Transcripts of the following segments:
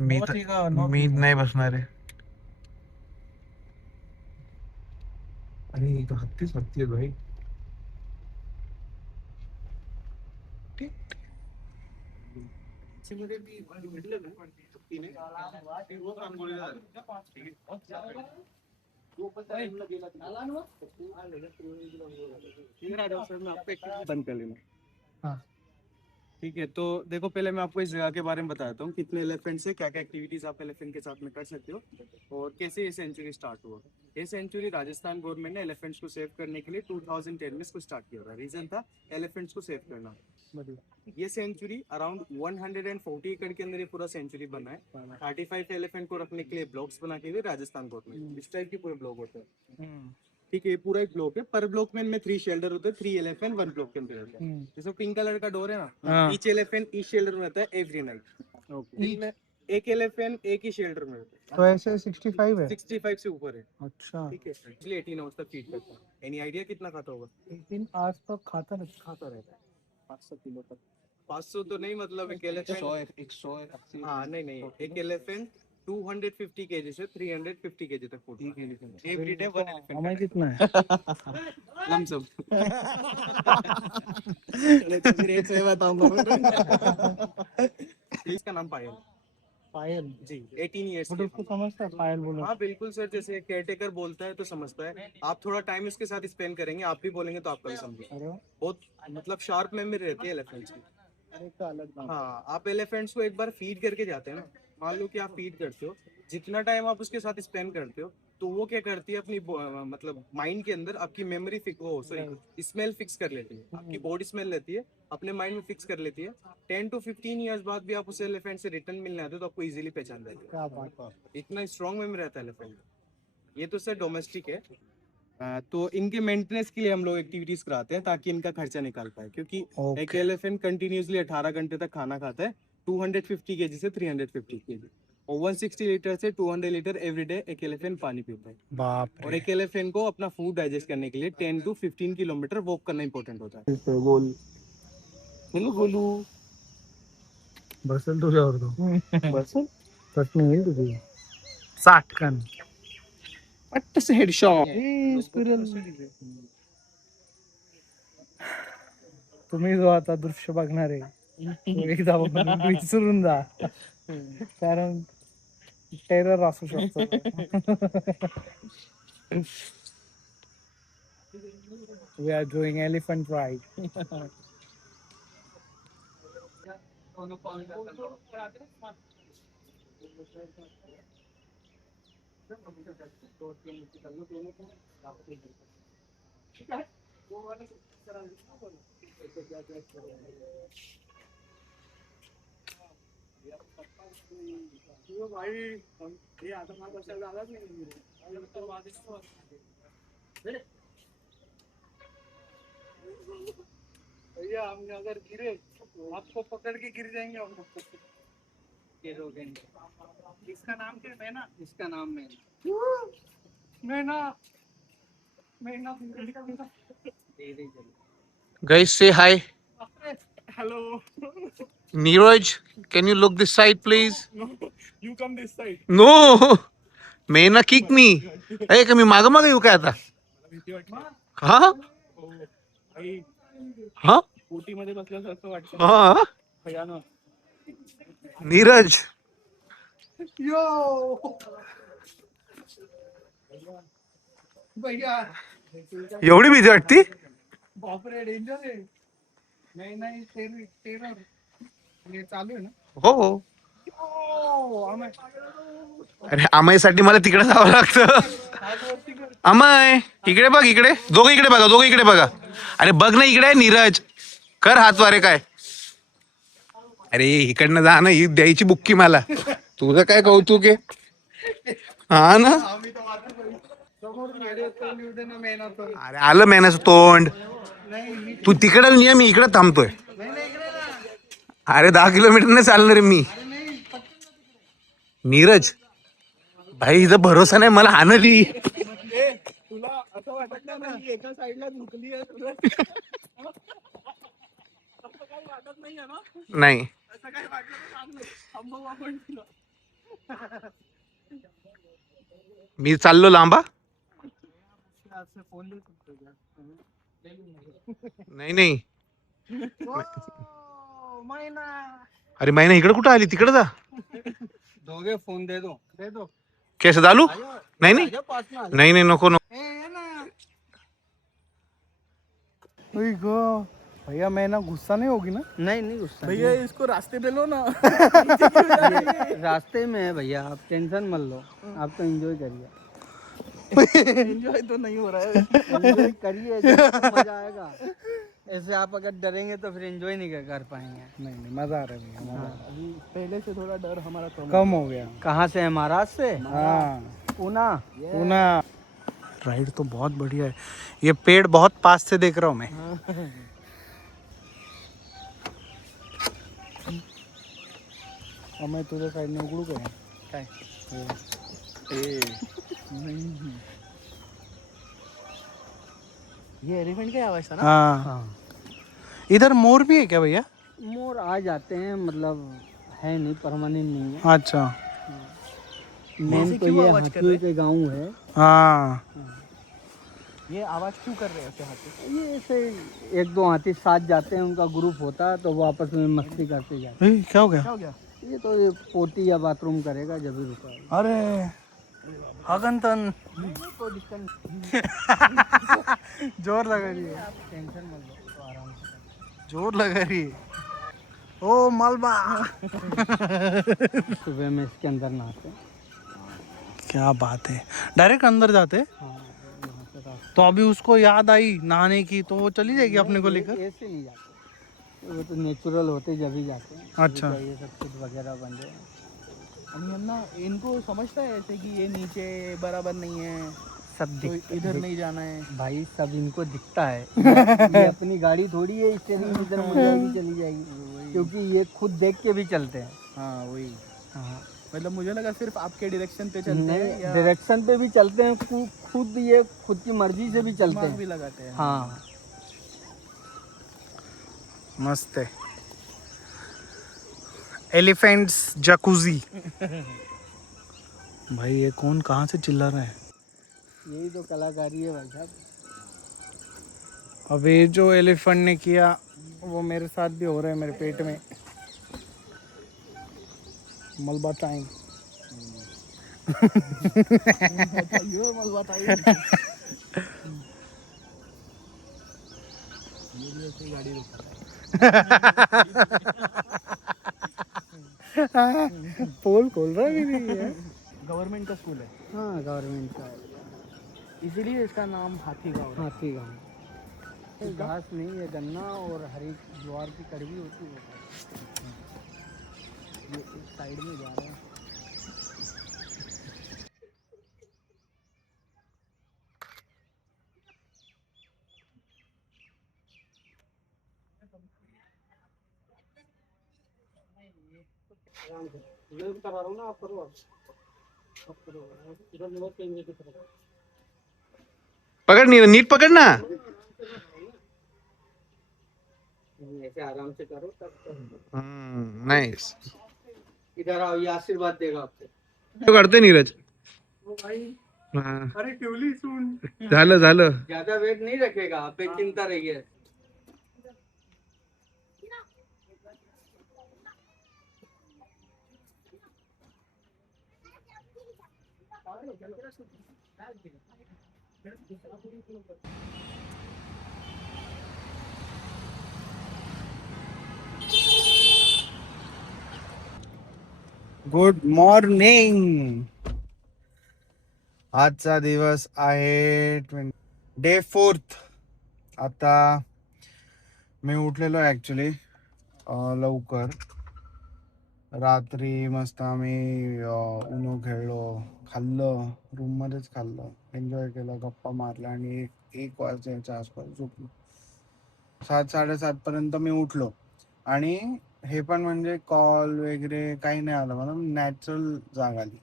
मी नाही बसणार आहे. अरे तो हत्तीच हत्ती आहे भाई. बंद कर लेना. ठीक है, तो देखो पहले मैं आपको इस जगह के बारे में बताता हूँ, कितने एलिफेंट्स है, क्या क्या एक्टिविटीज आप एलिफेंट के साथ में कर सकते हो और कैसे ये सेंचुरी स्टार्ट हुआ. ये सेंचुरी राजस्थान गवर्नमेंट ने एलिफेंट्स को सेव करने के लिए 2010 में इसको स्टार्ट किया था. रीजन था एलिफेंट्स को सेव करना. ये सेंचुरी अराउंड 140 एकड़ के अंदर ये पूरा सेंचुरी बना है. 35 एलिफेंट को रखने के लिए ब्लॉक्स बना के दिए राजस्थान गवर्नमेंट. इस टाइप के पूरे ब्लॉक होते हैं. ठीक है, ये पूरा एक ब्लॉक है. पर ब्लॉक में इनमें 3 शेल्टर होते हैं. 3 एलिफेंट 1 ब्लॉक के अंदर होता है. जैसे पिंक कलर का डोर है ना, ईच एलिफेंट ईच शेल्टर में रहता है एवरी नाइट. एक एलिफेंट एक ही शेल्टर में रहता है. तो ऐसे 65 है. 65 से ऊपर है. अच्छा. ठीक है, इसलिए 18 आवर्स तक फीड करता है. एनी आइडिया कितना खाता होगा? 3 आवर्स तक खाता रहता है 500 किलो तक. 500 तो नहीं, मतलब एक एलिफेंट 180. हाँ नहीं, एक एलिफेंट 250 केजी से 350 केजी तक फूड एवरी डे. 1 एलिफेंट. हमें कितना है? लमसम. रेट से बताऊंगा. इसका नाम पायल. पायल जी, 18 ईयर्स. तो उसको समझता है पायल बोलो. हाँ बिल्कुल सर, जैसे केयरटेकर बोलता है तो समझता है. आप थोड़ा टाइम इसके साथ स्पेंड करेंगे, आप भी बोलेंगे तो आपका भी समझेगा. बहुत मतलब शार्प मेमोरी रहती है एलिफेंट्स की. हाँ, आप एलिफेंट्स को एक बार फीड करके जाते हैं ना, मान लो कि आप फीड करते हो, जितना टाइम आप उसके साथ स्पेंड करते हो, तो वो क्या करती है अपनी मतलब माइंड के अंदर आपकी मेमोरी स्मेल फिक्स कर लेती है. आपकी बॉडी स्मेल लेती है, अपने माइंड में फिक्स कर लेती है. 10 to 15 ईयर्स बाद भी आप उस एलिफेंट से रिटर्न मिलने आते हो तो आपको इजीली पहचान लेते हैं. इतना स्ट्रॉन्ग मेमोरी रहता है एलिफेंट. ये तो सर डोमेस्टिक है. तो इनके मेंटेनेंस के लिए हम लोग एक्टिविटीज कराते हैं ताकि इनका खर्चा निकाल पाए, क्योंकि एक एलिफेंट कंटिन्यूसली 18 घंटे तक खाना खाता है. 250 केजी से 350 केजी और 160 लीटर से 200 लीटर एवरी डे एक एलिफेंट पानी पीता है. बाप रे. और एक एलिफेंट को अपना फूड डाइजेस्ट करने के लिए 10 to 15 किलोमीटर वॉक करना इंपॉर्टेंट होता है. बोल गोलू बसल तुझ्यावर तो. बस चटणी येईल तुझी. साटकन. पट्ट से हेडशॉट. तुम्ही जो आता दृश्य बघणार आहे तो एकदा बघून विसरून जा, कारण टेरर असू शकतो. We are doing elephant ride. भैया हम अगर गिरे आपको पकड़ के गिर जाएंगे हम. इसका नाम क्या है? मैना. इसका नाम है मैना. मैना. Guys, say hi. Hello. Neeraj, can you look this side, please? No, you come this side. No. Meena kick me. Hey, कमी माग माग येऊ काय आता? हा हा पोटी मध्ये बसल्यास असं वाटतं. हा. भयानक. नीरज. यो भैया एवढी भीती वाटती? बापरे, डेंजर आहे. नाही टेरर हे चालू आहे ना. हो. अरे अमयसाठी मला तिकडे जावं लागतं. अमय इकडे बघ, इकडे दोघं इकडे बघा, दोघं इकडे बघा. अरे बघ ना इकडे. नीरज कर हात वारे काय. अरे इकडनं जा ना, ही द्यायची बुक्की मला. तुझं काय कौतुक आहे. हा ना. अरे आलं मेनाचं तोंड. तू तिकडे नियम, मी इकडे थांबतोय. अरे 10 किलोमीटर नाही चालणार मी. नीरज भाई हिचा भरोसा नाही, मला हाणली. तुला असं वाटत नाही एका साईडला झुकली आहे तुला? असं काही वाटत नाहीये ना? नाही असं काही वाटलं तर सांग ना. थांबवू आपण तुला. मी चाललो लांबा. फोन देऊ शकतो का? नाही नाही. महिना अरे महिना इकडे कुठं आली, तिकडे जा. दोगे फोन दे दो केस चालू. नाही नाही आजा पास में आजा. नाही नाही नको नको. ए ना ओए गो भैया मैं ना गुस्सा नहीं होगी ना नहीं नहीं गुस्सा भैया इसको रास्ते पे लो ना ये रास्ते में है भैया, आप टेंशन मत लो, आप तो एंजॉय करिए। एंजॉय तो नहीं हो रहा है एंजॉय करिए, जब आपको मजा आएगा। ऐसे आप अगर डरेंगे तो फिर एंजॉय नहीं कर पाएंगे। नहीं नहीं मजा आ रहा है भैया मजा हाँ। अभी पहले से थोड़ा डर हमारा कम हो गया कहाँ से है? महाराष्ट्र से? हाँ पूना। पूना राइड तो बहुत बढ़िया है ये पेड़ बहुत पास से देख रहा हूँ मैं अब मैं तुझ्या साईडने उघडू काय ये एलिफेंट का आवाज था ना हाँ हाँ, इधर मोर भी है क्या भैया मोर आ जाते हैं, मतलब है नहीं, परमानेंट नहीं है। अच्छा मेन तो ये हाथियों के गांव है। हाँ ये आवाज क्यों कर रहे हैं ऐसे हाथी ये ऐसे एक दो हाथी साथ जाते हैं, उनका ग्रुप होता है तो वो आपस में मस्ती करते जाते क्या हो गया हैं। ये तो ये पोटी या बाथरूम करेगा जब भी रुका। अरे हगनतन जोर लगा रही है टेंशन मत लो, तो आराम से जोर लगा रही है ओ मलबा सुबह में इसके अंदर नहाते हैं। क्या बात है डायरेक्ट अंदर जाते हैं? हाँ, यहाँ से रास्ता तो अभी उसको याद आई नहाने की तो वो चली जाएगी अपने को लेकर ऐसे नहीं जाते, वो तो नेचुरल होते जब ही जाते हैं। अच्छा। अभी तो ये सब कुछ वगैरह बन रहे हैं। ना इनको समझता है ऐसे कि ये नीचे बराबर नहीं है सब तो दिख इधर नहीं जाना है भाई, सब इनको दिखता है। ये अपनी गाड़ी थोड़ी है स्टेरिंग इधर मुड़ जाएगी चली जाएगी, क्योंकि ये खुद देख के भी चलते हैं। हाँ वही हाँ, मतलब मुझे लगा सिर्फ आपके डायरेक्शन पे चलते हैं नहीं, या डायरेक्शन पे भी चलते हैं, खुद ये खुद की मर्जी से भी चलते दिमाग भी हैं। लगाते हैं हाँ, मस्त है एलिफेंट्स जकूजी भाई ये कौन कहाँ से चिल्ला रहा है यही तो कलाकारी है भाई साहब। अब ये जो एलिफेंट ने किया वो मेरे साथ भी हो रहा है मेरे पेट में मलबा टाइम मलबा टाइम गाड़ी पोल खोल रहा भी नहीं है गवर्नमेंट का स्कूल है हाँ, गवर्नमेंट का है। इसीलिए इसका नाम हाथी गाँव है हाथी गाँव। घास नहीं है, गन्ना और हरी ज्वार की कड़वी होती है। ये एक साइड में जा रहा है। करा रहा हूँ ना, आप करो, आप करो, इधर लोग केंद्र की तरफ। पकड नीट पकड ना. ऐसे आराम से करो तब नाईस. इधर आओ, ये आशीर्वाद देगा आपको। तो काढतोय नीरज. भाई हा. अरे ट्यूली सुन, झालं झालं. ज्यादा वेट नहीं रखेगा, आप पे चिंता रहिए। गुड मॉर्निंग आजचा दिवस आहे डे 4. आता मी उठलेलो ॲक्च्युली लवकर. रात्री मस्त आम्ही उनो खेळलो, खाल्लं, रूममध्येच खाल्लं, एन्जॉय केलं, गप्पा मारल्या आणि एक वाजण्याच्या आसपास झोपलो. 7-7:30 मी उठलो आणि हे पण म्हणजे कॉल वगैरे काही नाही आलं मला, नॅचरल जाग आली.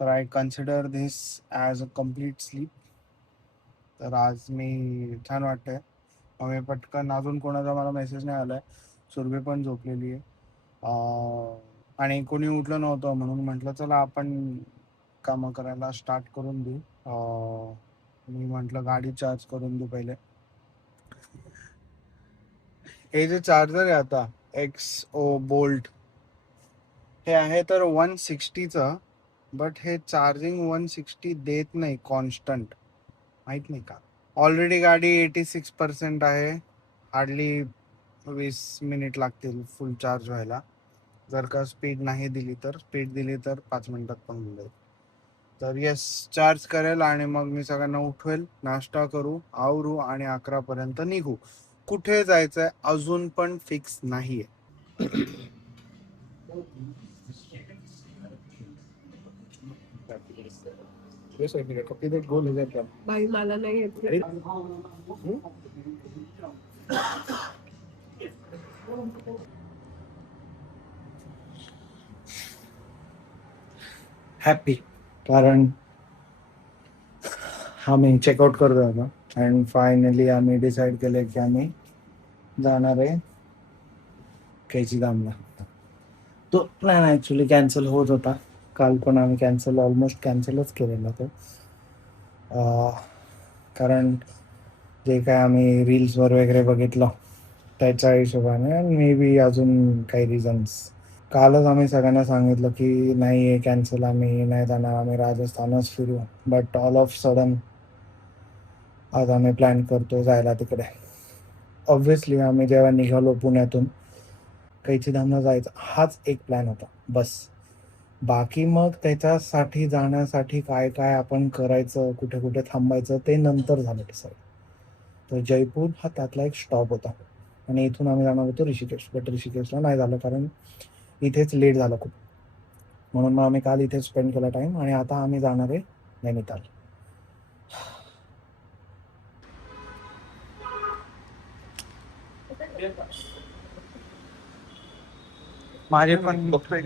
तर I consider this as a complete sleep. तर आज मी छान वाटतंय. मग मी पटकन अजून कोणाचा मला मेसेज नाही आलाय. सुरभी पण झोपलेली आहे. आणि कोणी उठलं नव्हतं म्हणून म्हटलं चला आपण कामं करायला स्टार्ट करून देऊ. मी म्हटलं गाडी चार्ज करून देऊ पहिले. हे जे चार्जर आहे आता XO बोल्ट, हे आहे तर 160चं, बट हे चार्जिंग 160 देत नाही कॉन्स्टंट, माहित नाही का. ऑलरेडी गाडी 86% आहे, हार्डली 20 मिनिट लागतील फुल चार्ज व्हायला. जर का स्पीड नाही दिली तर, स्पीड दिली तर 5 मिनिटात पण होऊन जाईल. तर येस, चार्ज करेल आणि मग मी सगळ्यांना उठवेल, नाश्ता करू, आवरू आणि 11पर्यंत निघू. कुठे जायचंय अजून पण फिक्स नाहीये. भाई मला नाही येत. हॅपी, कारण आम्ही चेकआउट करतो आता अँड फायनली आम्ही डिसाईड केलं की आम्ही जाणार आहे कैचीधामला. तो प्लॅन ॲक्च्युली कॅन्सल होत होता, काल पण आम्ही ऑलमोस्ट कॅन्सलच केलेला तो. कारण जे काय आम्ही रील्सवर वगैरे बघितलं त्याच्या हिशोबाने मे बी अजून काही रिझन्स. कालच आम्ही सगळ्यांना सांगितलं की नाही आहे कॅन्सल, आम्ही नाही जाणार, आम्ही राजस्थानच फिरू. बट ऑल ऑफ सडन आज आम्ही प्लॅन करतो जायला तिकडे. ऑब्व्हियसली आम्ही जेव्हा निघालो पुण्यातून कैचीधामला जायचं हाच एक प्लॅन होता बस. बाकी मग त्याच्यासाठी जाण्यासाठी काय काय आपण करायचं, कुठे कुठे थांबायचं ते नंतर झालं डिसाईड. तर जयपूर हा त्यातला एक स्टॉप होता आणि इथून आम्ही जाणार होतो ऋषिकेश, बट ऋषिकेशला नाही झालं कारण इथेच लेट झालं खूप. म्हणून मग आम्ही काल इथेच स्पेंड केला टाईम आणि आता आम्ही जाणार आहे नैनिताल. माझे पण बघतोय.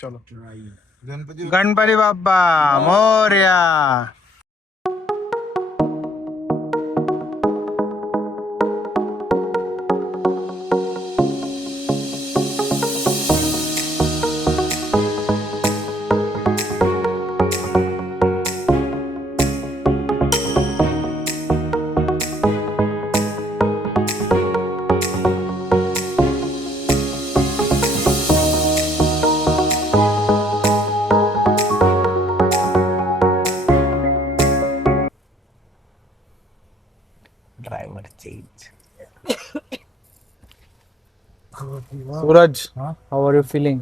चलो, Ganpati Bappa Morya. Driver change. Suraj, how are you feeling?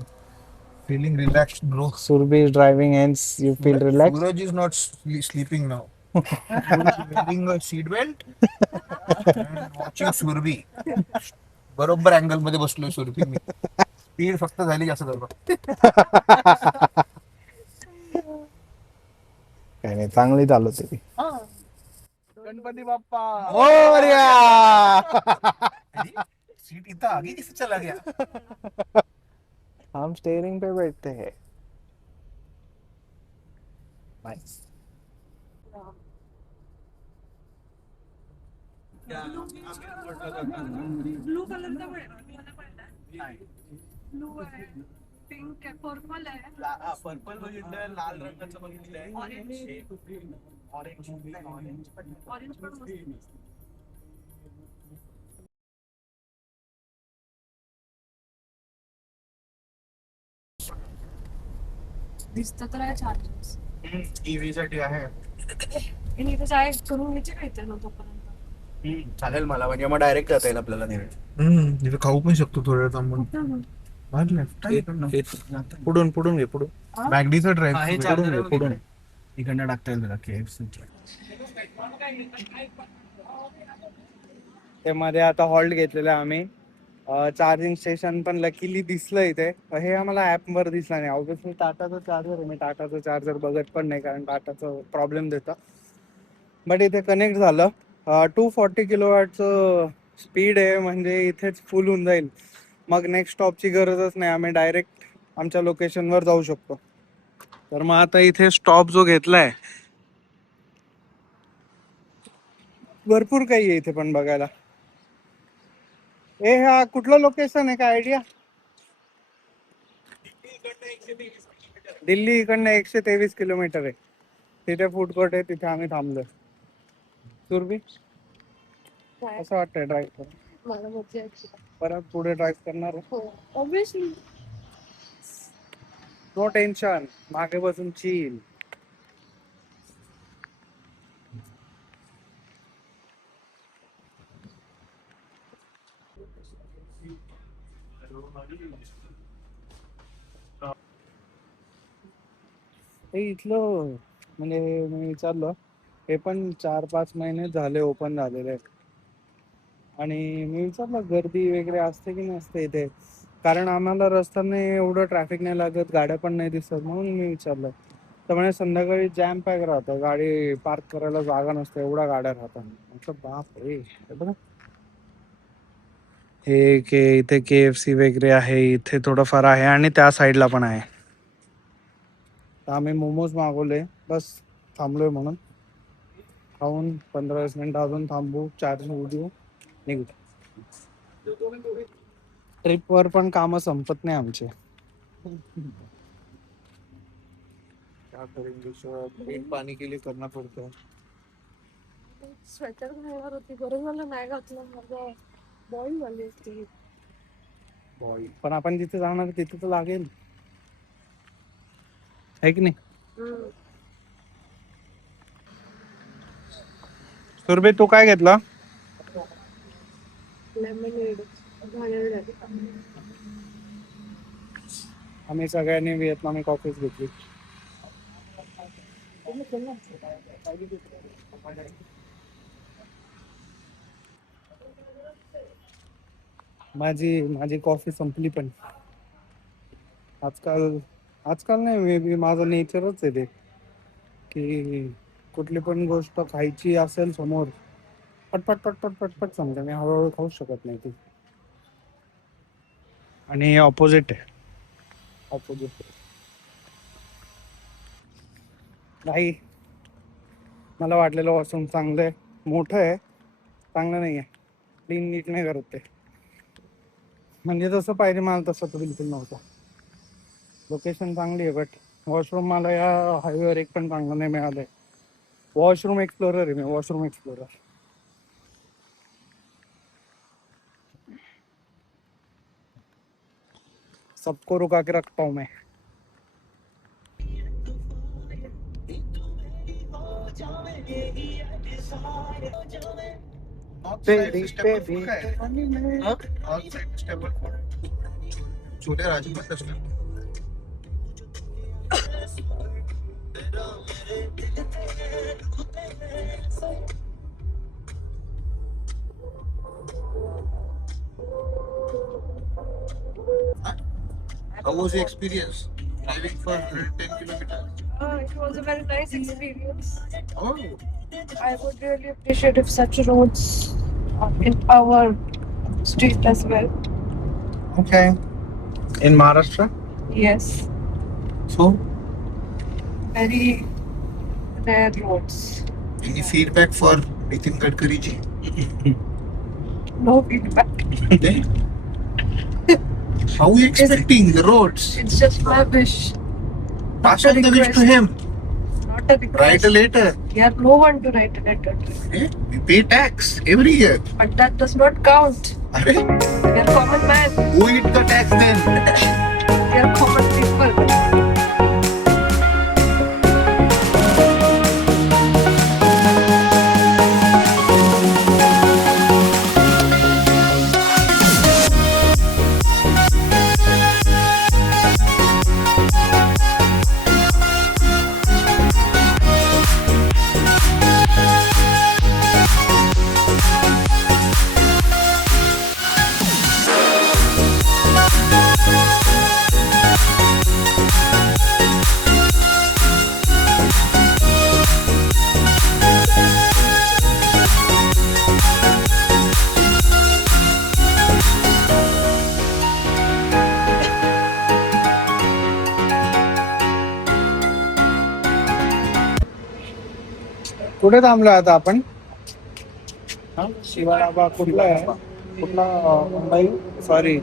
Feeling relaxed, bro. Surbi is driving, hence you feel relaxed. Suraj is not sleeping now. Suraj is wearing a seat belt and watching Surbi. बरोबर angle मध्ये बसलोय सुरभी मी. Speed फक्त झाली जास्त झालं. काय नाही, चांगली चालू तरी. गणपती बाप्पा मोरया. सीट इतना आगे किसे चला गया? हम स्टेयरिंग पे बैठते हैं. नाइस. ब्लू कलरचा ब्लू आहे, पिंक आहे, पर्पल आहे. पर्पल बघितलंय, लाल रंगाचं बघितलंय, ऑरेंज ऑरेंज पण मस्त. दिसतं तर आहे चार्जेस. ईव्ही साठी आहे. आणि इथे जाय करून घ्यायचे काय त्याला तोपर्यंत. चालेल मला, म्हणजे मग डायरेक्ट जाता येईल आपल्याला नेहमी. इथे खाऊ पण शकतो थोड्या थांबून. पुढून पुढून घे, पुढून. मॅगडीचा हे ड्राईव्ह चार्जर पुढून. इकडनं टाकता येईल त्याला KFC. ते मध्ये आता हॉल्ट घेतलेलं आहे आम्ही. चार्जिंग स्टेशन पण लकीली दिसलं इथे. हे आम्हाला ॲपवर दिसलं नाही. ऑब्व्हियसली टाटाचं चार्जर आहे, मी टाटाचं चार्जर बघत पण नाही कारण टाटाचं प्रॉब्लेम देतं. बट इथे कनेक्ट झालं. 240 किलोवॅटचं स्पीड आहे, म्हणजे इथेच फुल होऊन जाईल. मग नेक्स्ट स्टॉपची गरजच नाही, आम्ही डायरेक्ट आमच्या लोकेशनवर जाऊ शकतो. तर मग आता इथे स्टॉप जो घेतलाय, भरपूर काही आहे इथे पण बघायला. ए हा कुठलं लोकेशन आहे, काय आयडिया? दिल्ली इकडनं 123 किलोमीटर आहे. तिथे फूड कोर्ट आहे, तिथे आम्ही थांबलो. सुरभी काय कसं वाटतंय ड्राईव्ह करून? मला मजा येते. परत पुढे ड्राईव्ह करणार? हो ऑब्विसली. नो टेन्शन, मागे बसून चिल. हे इथलं म्हणजे मी विचारलं, हे पण 4-5 महिने झाले ओपन झालेले आहेत. आणि मी विचारलं गर्दी वगैरे असते की नसते इथे, कारण आम्हाला रस्त्याने एवढं ट्रॅफिक नाही लागत, गाड्या पण नाही दिसत, म्हणून मी विचारलं. तर म्हणे संध्याकाळी जॅम पॅक राहतं, गाडी पार्क करायला जागा नसते, एवढ्या गाड्या राहतात. म्हटलं बाप रे. हे बघा, हे इथे KFC वगैरे आहे, इथे थोडंफार आहे आणि त्या साईडला पण आहे. तर आम्ही मोमोज मागवले, बस थांबलोय म्हणून. खाऊन 15-20 मिनिटं अजून थांबू, चार्ज होऊ देऊ, निघू. ट्रिपवर पण कामं संपत नाही आमचे. क्या करेंगे सर, पेट पानी के लिए करना पड़ता है. स्वेटर घालणार होती, बरं झालं नाही घातलं. माझं बॉडी झाली असती. पण आपण जिथे जाणार तिथे तर लागेल, आहे की नाही? सुरभि तू काय घेतला? लेमनेड घालायला. आम्ही सगळ्यांनी व्हिएतनामी कॉफीच घेतली. माझी कॉफी संपली, पण आजकाल नाही, मे बी माझं नेचरच आहे ते, की कुठली पण गोष्ट खायची असेल समोर, पटपट पटपट पटपट समजा, मी हळूहळू खाऊ शकत नाही ती. आणि ऑपोजिट आहे, ऑपोजिट नाही. मला वाटलेलं वॉशरूम चांगलं आहे, मोठं आहे, चांगलं नाही आहे, क्लीन नीट नाही करत ते. म्हणजे जसं पाहिजे मला तसं तर बिलकुल नव्हतं. लोकेशन चांगली आहे, बट वॉशरूम मला या हायवेवर एक पण चांगलं नाही मिळालंय. वॉशरूम एक्सप्लोरर आहे मी, वॉशरूम एक्सप्लोरर. सबको रुका के रखता हूँ मैं. छोटे राजमहल असतात. How was your experience driving for 110 kilometers? It was a very nice experience. Oh, I would really appreciate if such roads are in our street as well. okay. In Maharashtra? Yes, So, very rare roads. any feedback for Nitin Gadkari ji? No feedback. Then? How are you expecting the roads? It's just my wish, Pass on the wish to him. not a request. Write a letter. We have no one to write a letter to. Eh? We pay tax every year. But that does not count. Arre, We are common man. who eat the tax then? We are common people. कुठे थांबलो आता आपण? शिवाळाबा कुठला आहे? कुठला Mumbai sorry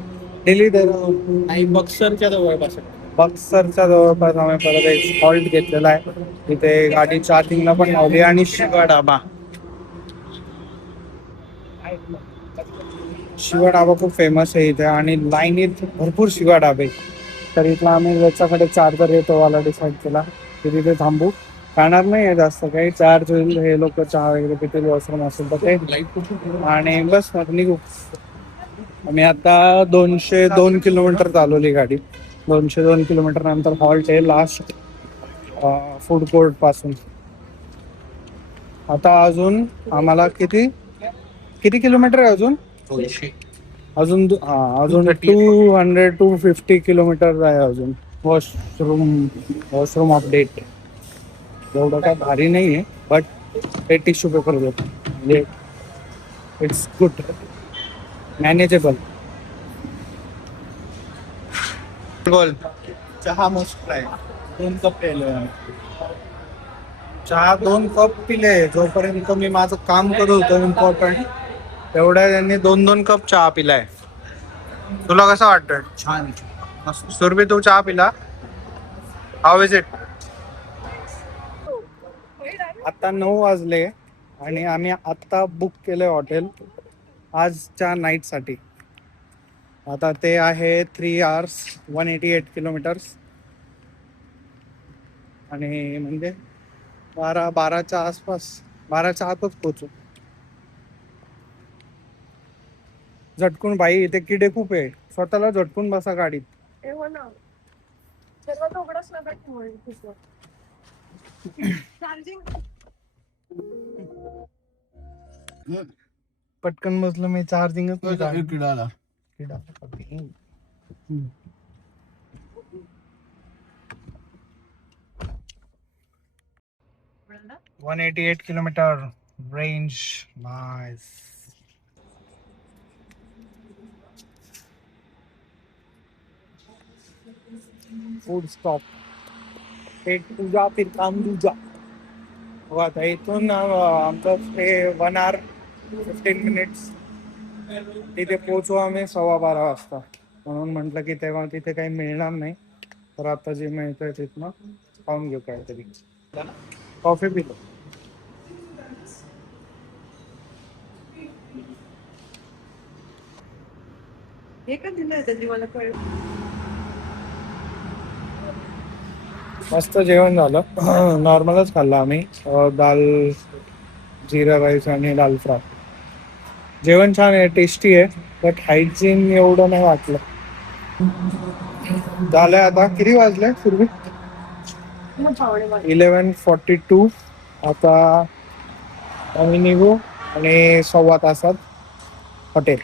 Delhi Dehradun नाही बक्सरच्या जवळपास आहे. बक्सरच्या जवळपास आम्ही परत एक हॉल्ट घेतलेला आहे. तिथे गाडी चार्जिंगला पण लावली आणि शिवा डाबा खूप फेमस आहे इथे आणि लाईनीत भरपूर शिवा डाबे. तर इथला आम्ही ज्याच्याकडे चार्जर येतो वाला डिसाईड केला की तिथे थांबू. खाणार नाही आहे जास्त काही, चार्ज होईल, हे लोक चहा वगैरे पितील, वॉशरूम असेल तर ते, आणि बस मग निघू. आम्ही आता 202 किलोमीटर चालवली गाडी. 202 किलोमीटर नंतर हॉल्ट आहे लास्ट फूड कोर्ट पासून. आता अजून आम्हाला किती किती किलोमीटर आहे अजून? अजून 250 किलोमीटर आहे अजून. वॉशरूम अपडेट एवढं काय भारी नाही आहे, बट ते टिश्यू पेपर देतो म्हणजे इट्स गुड, मॅनेजेबल. बोल. चहा मस्त आहे. 2 कप प्यायलोय आम्ही. चहा 2 कप पिले. जोपर्यंत मी माझं काम करत होतो इम्पॉर्टंट, तेवढ्या त्यांनी 2-2 कप चहा पिलाय. तुला कसं वाटतंय? छान. सुरभी तू चहा पिला? How is it? आता 9 वाजले आणि आम्ही आत्ता बुक केलंय हॉटेल आजच्या नाईटसाठी. आता ते आहे 3 hours 188 किलोमीटर्स आणि म्हणजे 12च्या आसपास, 12च्या आतच पोचू. झटकून बाई, इथे किडे खूप आहे. स्वतःला झटकून बसा गाडीत. हो ना, दरवाजा उघडाच नका ठेवू. चार्जिंग पटकन बसलं मी, चार्जिंगच नाही झाली. किडाला. किडा. 188 kilometre range. Nice. Food stop. पेट पूजा फिर काम दूजा. हो, आता इथून आमचं स्टे 1 hour 15 minutes. तिथे पोहोचू आम्ही 12:15 वाजता. म्हणून म्हटलं की तेव्हा तिथे काही मिळणार नाही, तर आता जे मिळतंय तिथनं खाऊन घेऊ काहीतरी. कॉफी पितो. हे का दिलं त्याची मला कळ. मस्त जेवण झालं. नॉर्मलच खाल्लं आम्ही. दाल जिरा राईस आणि दाल फ्राय. जेवण छान आहे, टेस्टी आहे, बट हायजीन एवढं नाही वाटलं. झालंय आता. किती वाजले पूर्वी? 11:42. आता आम्ही निघू आणि 1.25 तासात हॉटेल.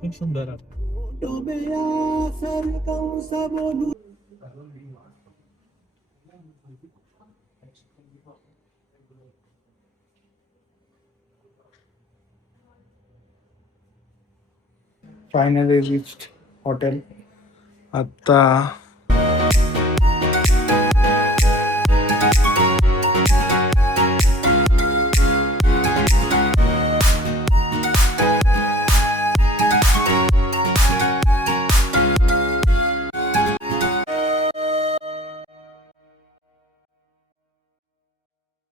खूप सुंदर आहे. Finally reached hotel. आता